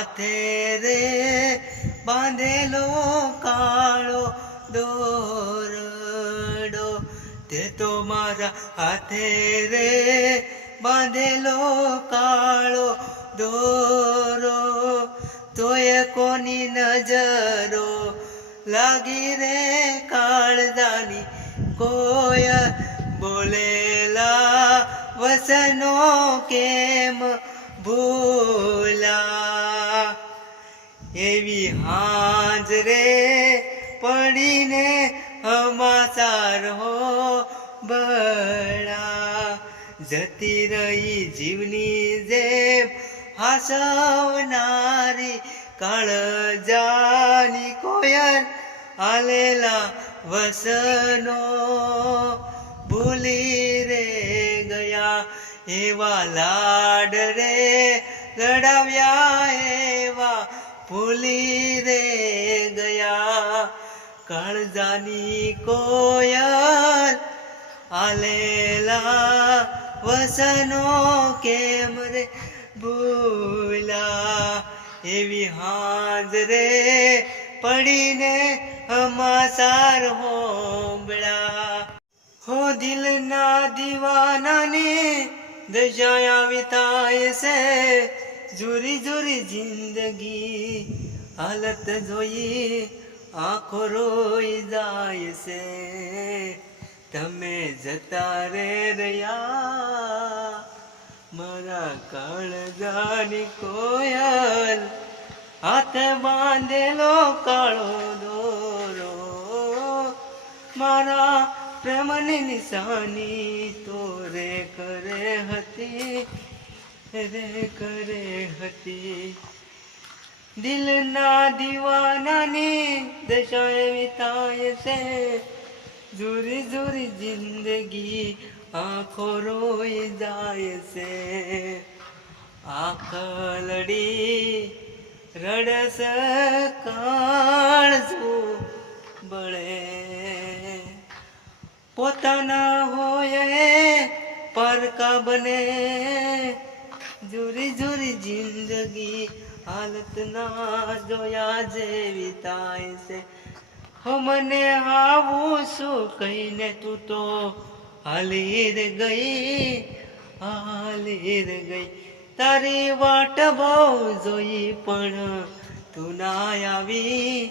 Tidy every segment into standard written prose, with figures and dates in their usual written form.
હાથે રે બાંધેલો કાળો દોરડો, તે તો મારા હાથે રે બાંધેલો કાળો દોરો, તોય કોની નજરો લાગી રે કાળજાની કોયલ બોલેલા વસનો કેમ ભૂલા. એવી હાંજ રે પડીને હમાસાર હો બળા, જતી રહી જીવની જેમ હાસવનારી કાળજાની કોયલ આલેલા વસનો ભૂલી રે ગયા. એવા લાડ રે લડાવ્યા એવા ભૂલી રે ગયા. કાળજાની કોયલ આલેલા વસનો કેમ રે ભૂલા. એવી હાંજ રે પડીને હમાસાર હોંબળા. હો દિલના દીવાનાને દશાયા વિતાય છે, જુરી જુરી જિંદગી હાલત જોઈ આંખો રોઈ જાય છે. તમે જતા રે રહ્યા મારા કાળજાની કોયલ, હાથે બાંધેલો કાળો દોરો, મારા પ્રેમની નિશાની તો રે કરે હતી રે કરે હતી. દિલના દીવાનાની દશાએ વિતાય છે, જુરી જુરી જિંદગી આંખો રોઈ જાય છે. આખલડી રડસ કાળજું બળે, પોતાના હોય પરકા બને, જુરી જુરી જિંદગી હાલત ના જોયા જેવી થાય છે. હો મને આવું શું કહીને તું તો હાલી રે ગઈ, હાલી રે ગઈ. તારી વાટ બહુ જોઈ પણ તું ના આવી,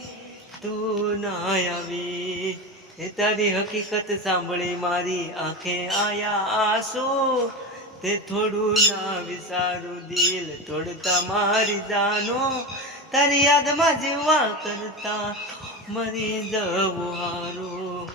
તું ના આવી. એ તારી હકીકત સાંભળી મારી આંખે આયા આંસુ, તે થોડું ના વિચારું દિલ તોડતા મારી જાનો, તારી યાદમાં જીવવા કરતા મરી જવું હારું.